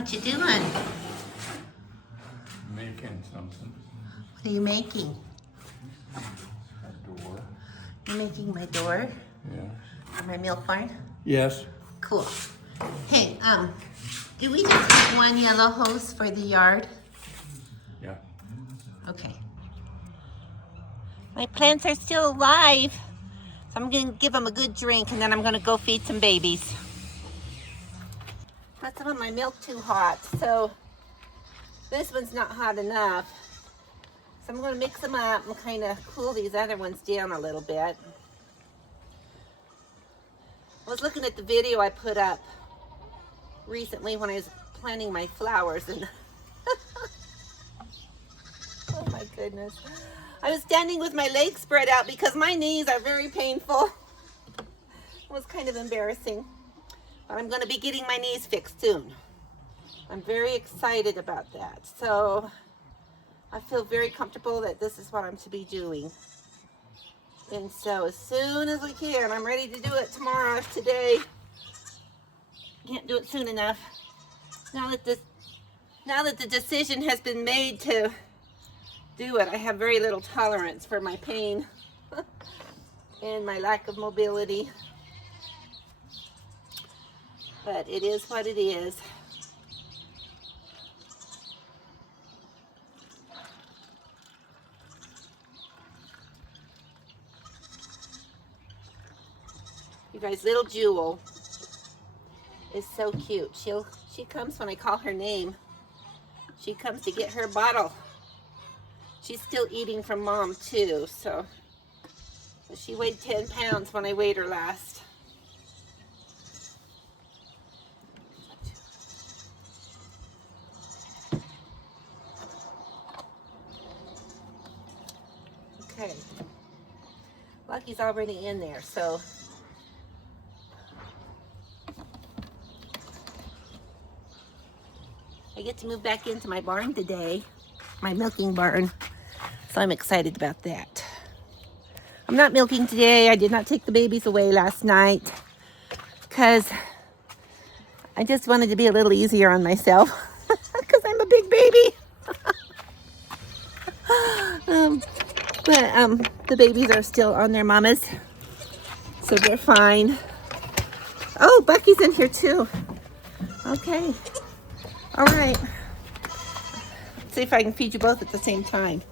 What you doing? Making something. What are you making? A door. You're making my door Yeah. for my milk barn? Yes. Cool. Hey, do we just have one yellow hose for the yard? Yeah. Okay. My plants are still alive, so I'm gonna give them a good drink and then I'm gonna go feed some babies. Got some of my milk too hot, so this one's not hot enough. So I'm gonna mix them up and kind of cool these other ones down a little bit. I was looking at the video I put up recently when I was planting my flowers and oh my goodness. I was standing with my legs spread out because my knees are very painful. It was kind of embarrassing. But I'm going to be getting my knees fixed soon. I'm very excited about that. So I feel very comfortable that this is what I'm to be doing. And so as soon as we can, I'm ready to do it tomorrow, today. Can't do it soon enough. Now that the decision has been made to do it, I have very little tolerance for my pain and my lack of mobility. But it is what it is. You guys, little Jewel is so cute. She comes when I call her name. She comes to get her bottle. She's still eating from mom too, so she weighed 10 pounds when I weighed her last. Okay. Lucky's already in there, so I get to move back into my barn today, my milking barn, so I'm excited about that. I'm not milking today. I did not take the babies away last night because I just wanted to be a little easier on myself because I'm a big baby. But the babies are still on their mamas, so they're fine. Oh, Bucky's in here too. Okay. All right. Let's see if I can feed you both at the same time.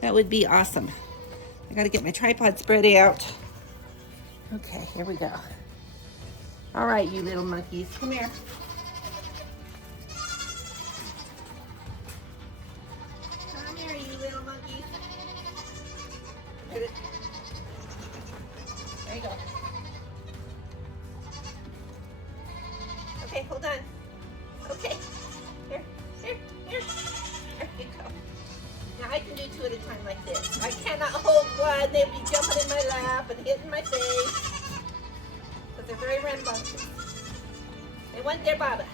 That would be awesome. I gotta get my tripod spread out. Okay, here we go. All right, you little monkeys, come here. Come here, you little monkeys. Get it. There you go. Okay, hold on. Okay. Here. There you go. Now I can do two at a time like this. I cannot hold one. They'd be jumping in my lap and hitting my face. Because they're very rambunctious. They want their baba.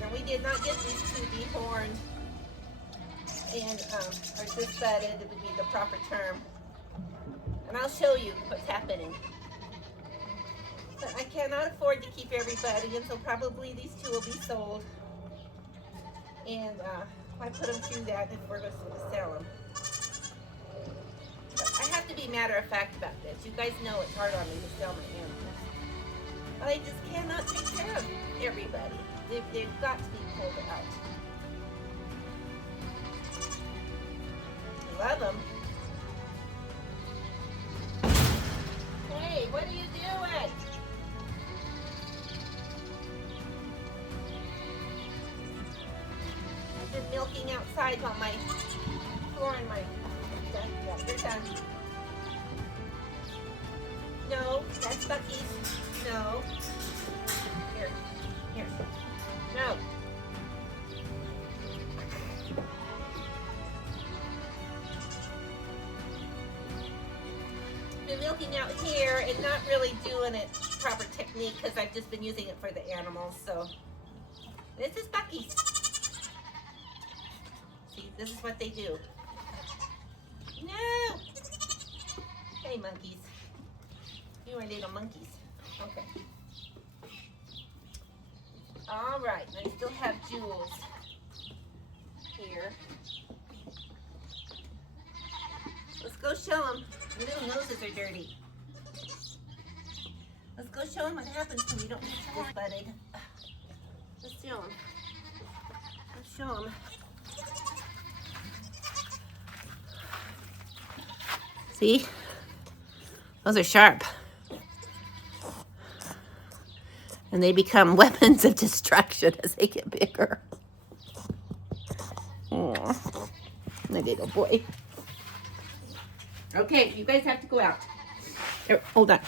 Now we did not get these two dehorned and or cyst budded, it would be the proper term. And I'll show you what's happening. But I cannot afford to keep everybody, and so probably these two will be sold. And I put them through that if we're going to sell them. But I have to be matter of fact about this. You guys know it's hard on me to sell my animals. But I just cannot take care of everybody. They've got to be pulled out. I love them. Hey, what are you doing? I've been milking outside while my floor and my... Yeah, they're done. No, that's Bucky's. No. Here. No. Been milking out here and not really doing it proper technique because I've just been using it for the animals. So this is Bucky's. See, this is what they do. Jules here. Let's go show them. Their little noses are dirty. Let's go show them what happens when you don't get this butted. Let's show them. Let's show them. See? Those are sharp. And they become weapons of destruction as they get bigger. Aw, my little boy. Okay, you guys have to go out. Here, hold on.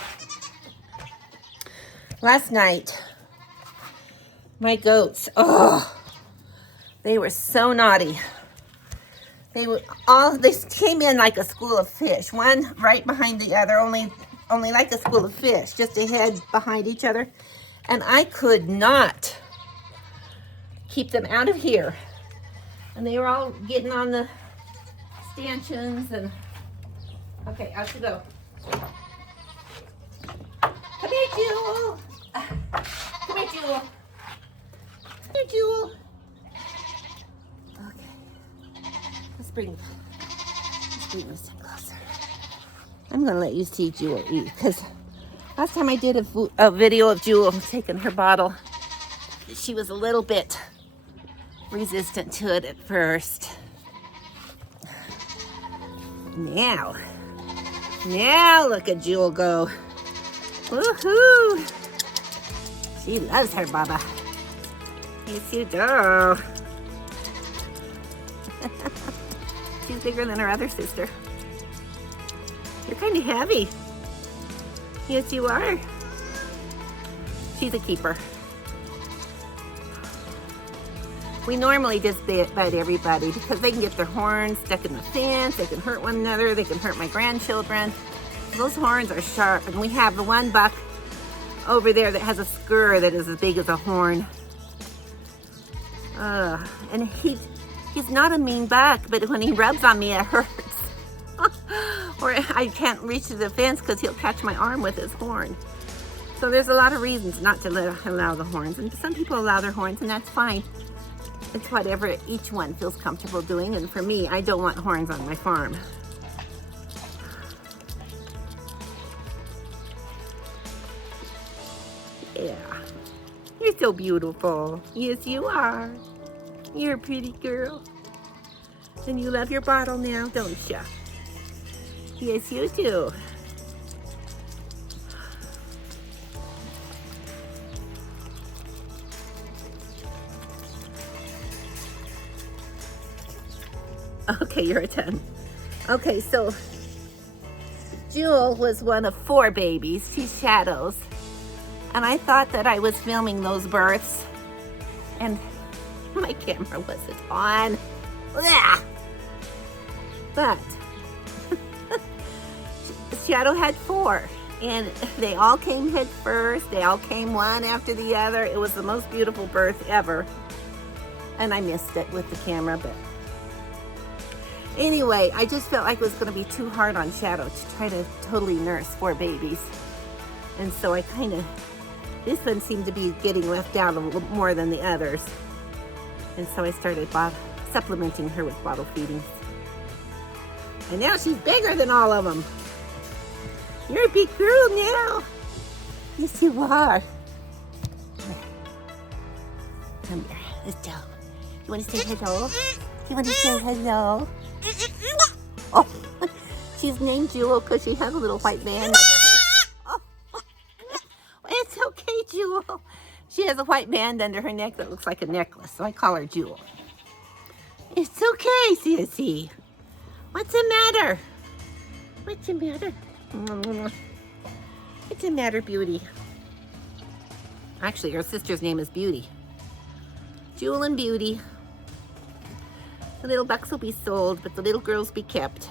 Last night, my goats, they were so naughty. They came in like a school of fish, one right behind the other, only like a school of fish, just a head behind each other. And I could not keep them out of here. And they were all getting on the stanchions and, okay, out you go. Come here, Jewel. Come here, Jewel. Come here, Jewel. Okay. Let's bring this in closer. I'm gonna let you see Jewel eat, because last time I did a video of Jewel taking her bottle, she was a little bit resistant to it at first. Now look at Jewel go. Woohoo! She loves her Baba. Yes, you do. She's bigger than her other sister. You're kind of heavy. Yes, you are. She's a keeper. We normally just bite everybody because they can get their horns stuck in the fence. They can hurt one another. They can hurt my grandchildren. Those horns are sharp, and we have the one buck over there that has a scur that is as big as a horn. And he's not a mean buck, but when he rubs on me, it hurts. Or I can't reach to the fence because he'll catch my arm with his horn. So there's a lot of reasons not to allow the horns, and some people allow their horns, and that's fine. It's whatever each one feels comfortable doing, and for me, I don't want horns on my farm. Yeah, you're so beautiful. Yes, you are. You're a pretty girl. And you love your bottle now, don't you? Yes, you do. Okay, you're a 10. Okay, so Jewel was one of 4 babies. She's Shadows. And I thought that I was filming those births, and my camera wasn't on. Blah! But Shadow had 4, and they all came head first. They all came one after the other. It was the most beautiful birth ever. And I missed it with the camera, but anyway, I just felt like it was going to be too hard on Shadow to try to totally nurse 4 babies. And so I kind of, this one seemed to be getting left out a little more than the others. And so I started supplementing her with bottle feedings. And now she's bigger than all of them. You're a big girl now. Yes, you are. Come here, let's go. You want to say hello? You want to say hello? Oh, she's named Jewel because she has a little white band under her. Oh, it's okay, Jewel. She has a white band under her neck that looks like a necklace, so I call her Jewel. It's okay, Sissy. What's the matter? What's the matter? What's the matter, Beauty? Actually, her sister's name is Beauty. Jewel and Beauty. The little bucks will be sold, but the little girls be kept.